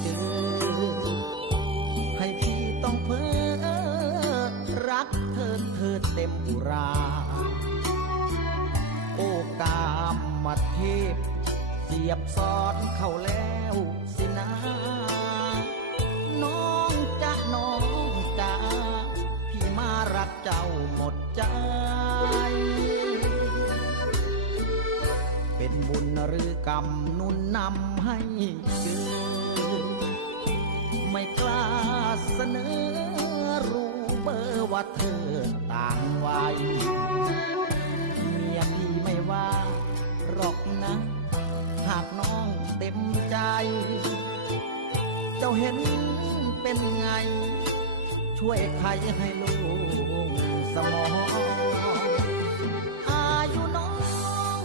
เให้พี่ต้องเพ้อรักเธอเธอเต็มอุรา โอกามมาเทพเสียบซ้อนเข้าแล้วสินะ น้องจะน้องจพี่มารักเจ้าหมดใจ เป็นบุญหรือกรรมนุนนำให้เจอ ไม่กล้าเสนอรู้เบอร์ว่าเธอต่างวัยเมียพี่ไม่ว่าหรอกนะ หากน้องเต็มใจ เจ้าเห็นเป็นไง ช่วยใครให้ลูกสมองอายุน้อง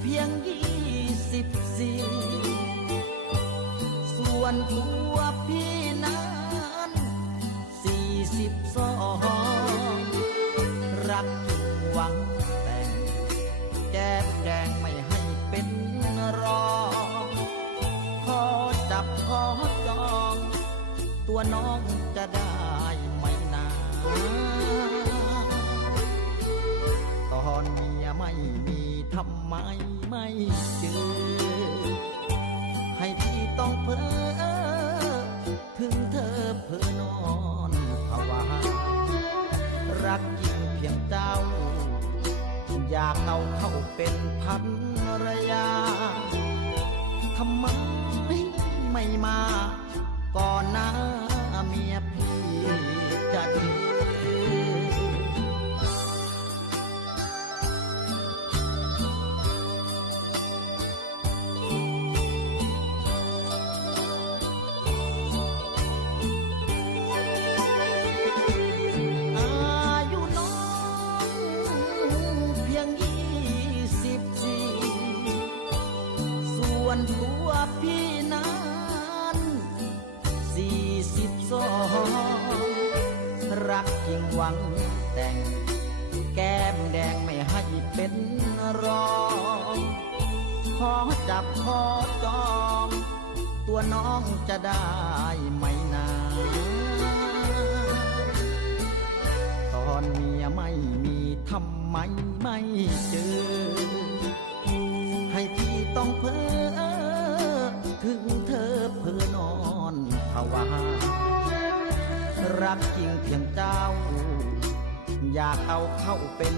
เพียงยี่สิบสี่ส่วนตัว พี่นั้นสี่สิบสองรักหวังแต่งแก้มแดงไม่ให้เป็นรองขอจับขอจอง ตัวน้องจะได้ไหมนาตอนเมียไม่มีทำไมไม่เจอ ให้พี่ต้องเพ้อ เป็นพันรยาทำไมไม่มา รักจริงหวังแต่ง แก้มแดงไม่ให้เป็นรองขอจับขอจอง ตัวน้องจะได้ไหมนาตอนเมียไม่มีทำไมไม่เจอ รักจริงเพียงเจ้า อยากเอาเข้าเป็น